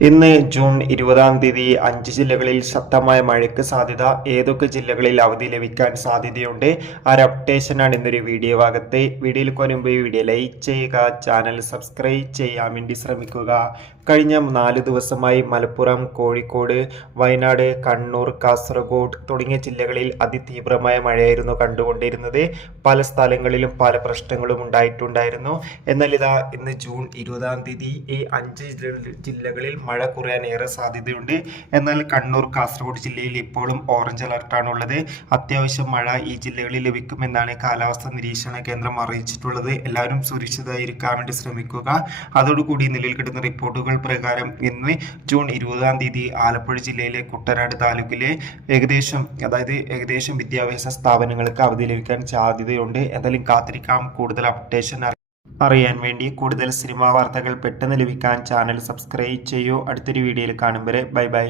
ഇന്ന് ജൂൺ 20-ാം തീയതി 5 ജില്ലകളിൽ ശക്തമായ മഴയ്ക്ക് സാധ്യത. ഏതൊക്കെ ജില്ലകളിൽ അവധി ലഭിക്കാൻ സാധ്യതയുണ്ട്? ആ ഒരു അപ്ഡേഷനാണ് ഇന്നൊരു വീഡിയോ ഭാഗത്ത്. വീഡിയോയിൽ മുൻപ് വീഡിയോ ലൈക്ക് ചെയ്യുക, ചാനൽ സബ്സ്ക്രൈബ് ചെയ്യാൻ വേണ്ടി ശ്രമിക്കുക. കഴിഞ്ഞ 4 ദിവസമായി മലപ്പുറം, കോഴിക്കോട്, വയനാട്, കണ്ണൂർ, കാസർഗോഡ് തുടങ്ങിയ ജില്ലകളിൽ അതിതീവ്രമായ മഴയായിരുന്നു കണ്ടുകൊണ്ടിരുന്നത്. പല സ്ഥലങ്ങളിലും പല പ്രശ്നങ്ങളും ഉണ്ടായിട്ടുണ്ടായിരുന്നു. എന്നാൽ ഇന്ന് ജൂൺ 20-ാം തീയതി ഈ 5 ജില്ലകളിൽ മഴ കുറയാൻ ഏറെ സാധ്യതയുണ്ട്. എന്നാൽ കണ്ണൂർ, കാസർഗോഡ് ജില്ലയിൽ ഇപ്പോഴും ഓറഞ്ച് അലർട്ടാണുള്ളത്. അത്യാവശ്യം മഴ ഈ ജില്ലകളിൽ ലഭിക്കുമെന്നാണ് കാലാവസ്ഥാ നിരീക്ഷണ കേന്ദ്രം അറിയിച്ചിട്ടുള്ളത്. എല്ലാവരും സുരക്ഷിതരായിരിക്കാൻ വേണ്ടി ശ്രമിക്കുക. അതോടുകൂടി നിലവിൽ കിട്ടുന്ന റിപ്പോർട്ടുകൾ പ്രകാരം ഇന്ന് ജൂൺ 20-ാം തീയതി ആലപ്പുഴ ജില്ലയിലെ കുട്ടനാട് താലൂക്കിലെ ഏകദേശം വിദ്യാഭ്യാസ സ്ഥാപനങ്ങൾക്ക് അവധി ലഭിക്കാൻ സാധ്യതയുണ്ട്. എന്തായാലും കാത്തിരിക്കാം. കൂടുതൽ അപ്ഡേഷൻ അറിയാൻ വേണ്ടി കൂടുതൽ സിനിമാ വാർത്തകൾ പെട്ടെന്ന് ലഭിക്കാൻ ചാനൽ സബ്സ്ക്രൈബ് ചെയ്യൂ. അടുത്തൊരു വീഡിയോയിൽ കാണും വരെ ബൈ ബൈ.